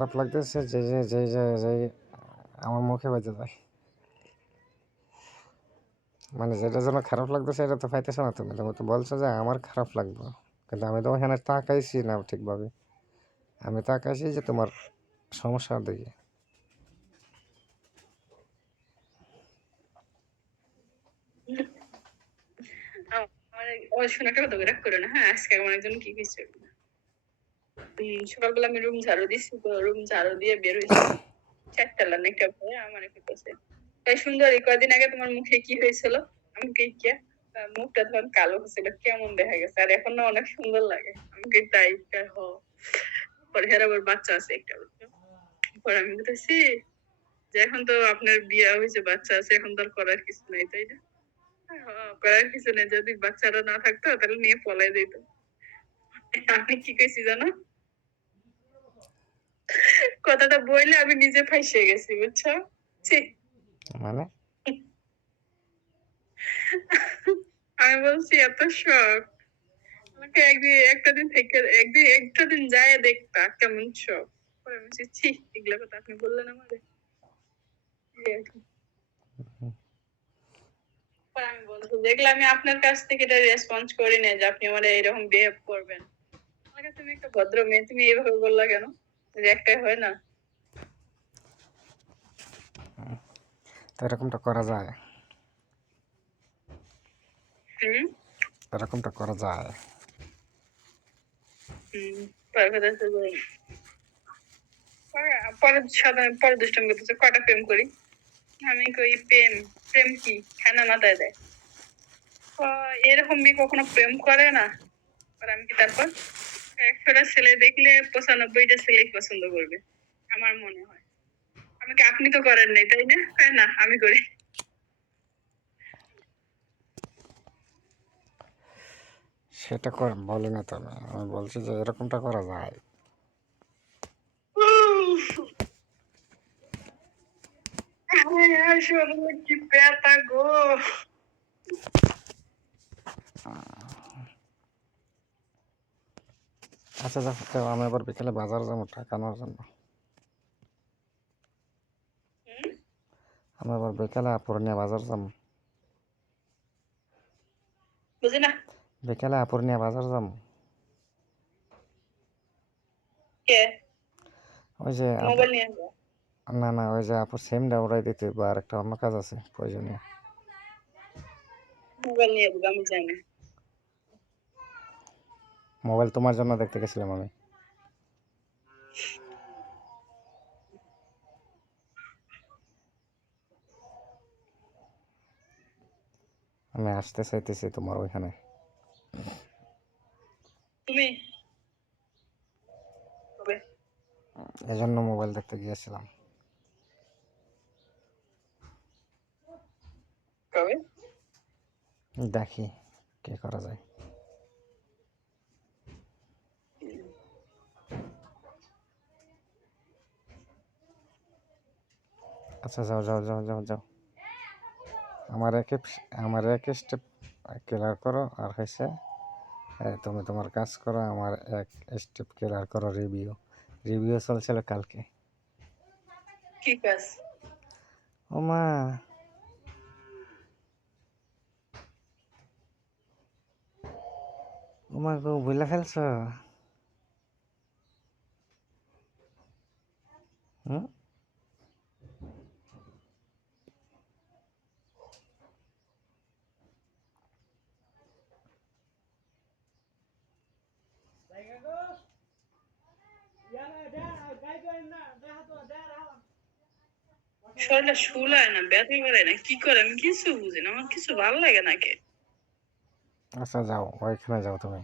খারাপ লাগতেছে যে আমার মুখে বাজে যায়। মানে যেটার জন্য খারাপ লাগতেছে এটা তো পাইতেছো না তুমি তো বলছো যে আমার খারাপ লাগবে, কিন্তু আমি তো ওখানে তাকাইছি না ঠিকভাবে। আমি তাকাইছি যে তোমার সমস্যার দিকে। আমার আমার শোনা একটা কথা রাগ করো না, হ্যাঁ? আজকে আমার একজন কি হয়েছে, সকালবেলা আমি রুম ঝাড়ু দিচ্ছি, তো রুম ঝাড়ু দিয়ে বের হয়েছি, চারটা একটা ভয়ে আমার করতেছে, তাই সুন্দর কয়দিন আগে তোমার মুখে কি হয়েছিল, আমাকে কে মুখটা তখন কালো হয়েছিল, কেমন দেখা গেছে, আর এখন না অনেক সুন্দর লাগে আমাকে, তাই হ পরে হের আবার বাচ্চা আছে একটা, পরে আমি বলতেছি যে এখন তো আপনার বিয়ে হয়েছে, বাচ্চা আছে, এখন তো আর করার কিছু নাই, তাই না? করার কিছু নেই, যদি বাচ্চারা না থাকতো তাহলে নিয়ে পলাই দিত। আমি কি কইছি জানো, কথাটা বললে আমি নিজে ফাইসে গেছি, বুঝছো? ছি। মানে আমি বলছি এত শখ, আমাকে একদিন একটা দিন থেকে একটা দিন যায় দেখতা কেমন শখ, পরে আমি বলছি ছি, এগুলো কথা আপনি বললেন আমারে। পরে আমি বলছি দেখলে আমি আপনার কাছ থেকে এটা রেসপন্স করি না যে আপনি আমার এরকম বিহেভ করবেন, আমার কাছে তুমি একটা ভদ্র মেয়ে, তুমি এইভাবে বললা কেন, যে একটাই হয় না? তো এরকমটা করা যায়? হুম এরকমটা করা যায়? হুম পরে কথা হচ্ছে যে, পরে সাধারণ পরে দুষ্টামি করতেছে, কটা প্রেম করি, আমি কই প্রেম, প্রেম কি খানা মাথায় দেয়, এরকম মেয়ে কখনো প্রেম করে না। আর আমি কি তারপর 100টা ছেলে দেখলে 95টা ছেলেই পছন্দ করবে আমার মনে হয়, আমাকে আপনি তো করেন নাই, তাই না? না আমি করি। সেটা বলি না তো, আমি বলছি যে এরকমটা করা যায়। শরীরে কি ব্যথা গো। আচ্ছা যাও, আমি আবার বিকেলে বাজার যাবো টাকা আনার জন্য। আমি আবার বিকেলে আপুর নিয়ে বাজার যাবো। বুঝি না। বিকেলে আপুর নিয়ে বাজার যাবো। কে? ওই যে মোবাইল নিয়ে আসবো? না না, ওই যে আপুর সিমটা উড়াই দিতে বা আর একটা অন্য কাজ আছে প্রয়োজনীয়। মোবাইল নিয়ে আসবো, আমি জানি। মোবাইল তোমার জন্য দেখতে গেছিলাম আমি। আমি আসতে চাইতেছি তোমার ওইখানে, তুমি কবে? এজন্য মোবাইল দেখতে গিয়েছিলাম। কবে? দেখি কি করা যায়। আচ্ছা যাও যাও যাও যাও যাও, আমার এক আমার এক স্টেপ ক্লিয়ার করো, আর হয়েছে তুমি তোমার কাজ করো, আমার এক স্টেপ ক্লিয়ার করো। রিভিউ রিভিউ চলছিল কালকে। কি কাজ? ও মা, ও মা গো, ভুলে ফেলছো? হুম, শরীরটা শুলায় না, ব্যথা করে না, কি করে আমি কিছু বুঝি না, আমার কিছু ভালো লাগে না কে। আচ্ছা যাও ওইখানে যাও তুমি।